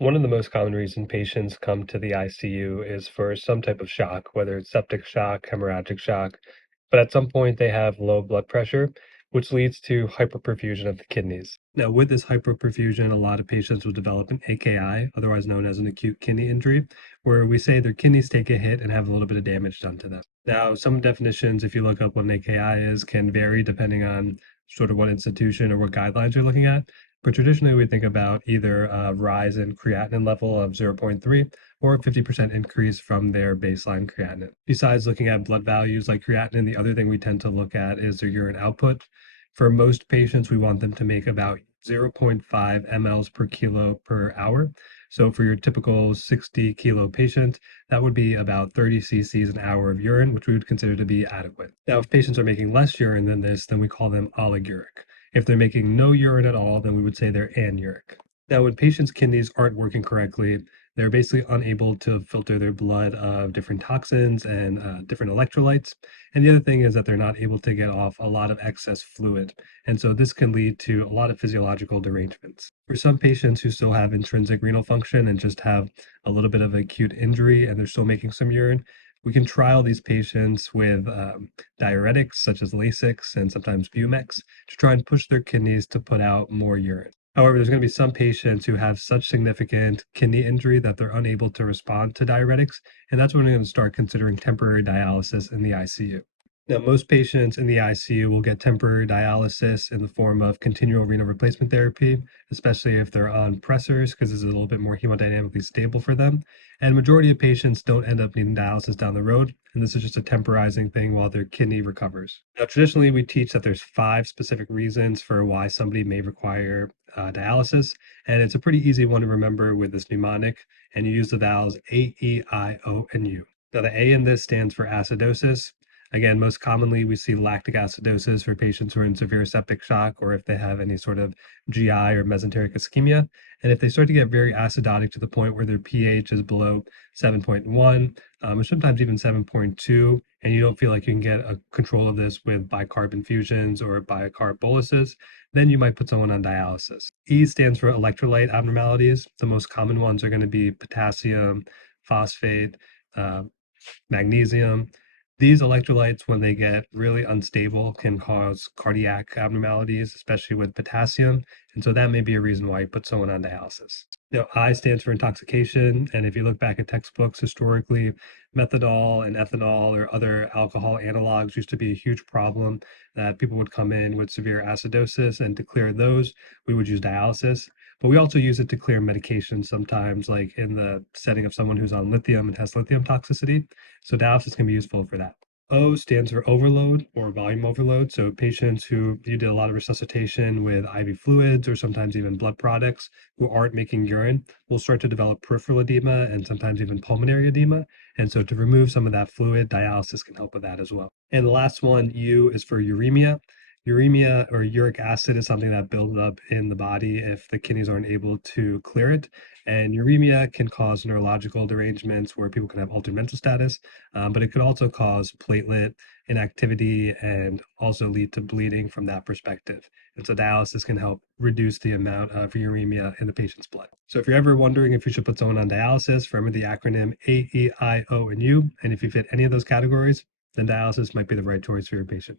One of the most common reasons patients come to the ICU is for some type of shock, whether it's septic shock, hemorrhagic shock, but at some point they have low blood pressure, which leads to hyperperfusion of the kidneys. Now, with this hyperperfusion, a lot of patients will develop an AKI, otherwise known as an acute kidney injury, where we say their kidneys take a hit and have a little bit of damage done to them. Now, some definitions, if you look up what an AKI is, can vary depending on sort of what institution or what guidelines you're looking at. But traditionally, we think about either a rise in creatinine level of 0.3 or a 50% increase from their baseline creatinine. Besides looking at blood values like creatinine, the other thing we tend to look at is their urine output. For most patients, we want them to make about 0.5 mLs per kilo per hour. So for your typical 60 kilo patient, that would be about 30 cc's an hour of urine, which we would consider to be adequate. Now, if patients are making less urine than this, then we call them oliguric. If they're making no urine at all, then we would say they're anuric. Now, when patients' kidneys aren't working correctly, they're basically unable to filter their blood of different toxins and different electrolytes. And the other thing is that they're not able to get off a lot of excess fluid. And so this can lead to a lot of physiological derangements. For some patients who still have intrinsic renal function and just have a little bit of acute injury and they're still making some urine, we can trial these patients with diuretics such as Lasix and sometimes Bumex to try and push their kidneys to put out more urine. However, there's going to be some patients who have such significant kidney injury that they're unable to respond to diuretics, and that's when we're going to start considering temporary dialysis in the ICU. Now, most patients in the ICU will get temporary dialysis in the form of continual renal replacement therapy, especially if they're on pressors, because it's a little bit more hemodynamically stable for them. And majority of patients don't end up needing dialysis down the road, and this is just a temporizing thing while their kidney recovers. Now, traditionally, we teach that there's 5 specific reasons for why somebody may require dialysis, and it's a pretty easy one to remember with this mnemonic, and you use the vowels A, E, I, O, and U. Now, the A in this stands for acidosis. Again, most commonly we see lactic acidosis for patients who are in severe septic shock or if they have any sort of GI or mesenteric ischemia. And if they start to get very acidotic to the point where their pH is below 7.1, or sometimes even 7.2, and you don't feel like you can get a control of this with bicarb infusions or bicarb boluses, then you might put someone on dialysis. E stands for electrolyte abnormalities. The most common ones are going to be potassium, phosphate, uh, magnesium. These electrolytes, when they get really unstable, can cause cardiac abnormalities, especially with potassium. And so that may be a reason why you put someone on dialysis. Now, I stands for intoxication. And if you look back at textbooks historically, methadol and ethanol or other alcohol analogs used to be a huge problem that people would come in with severe acidosis. And to clear those, we would use dialysis. But we also use it to clear medications sometimes, like in the setting of someone who's on lithium and has lithium toxicity. So dialysis can be useful for that. O stands for overload or volume overload. So patients who you did a lot of resuscitation with IV fluids or sometimes even blood products who aren't making urine will start to develop peripheral edema and sometimes even pulmonary edema. And so to remove some of that fluid, dialysis can help with that as well. And the last one, U, is for uremia. Uremia or uric acid is something that builds up in the body if the kidneys aren't able to clear it. And uremia can cause neurological derangements where people can have altered mental status, but it could also cause platelet inactivity and also lead to bleeding from that perspective. And so dialysis can help reduce the amount of uremia in the patient's blood. So if you're ever wondering if you should put someone on dialysis, remember the acronym A, E, I, O, and U. And if you fit any of those categories, then dialysis might be the right choice for your patient.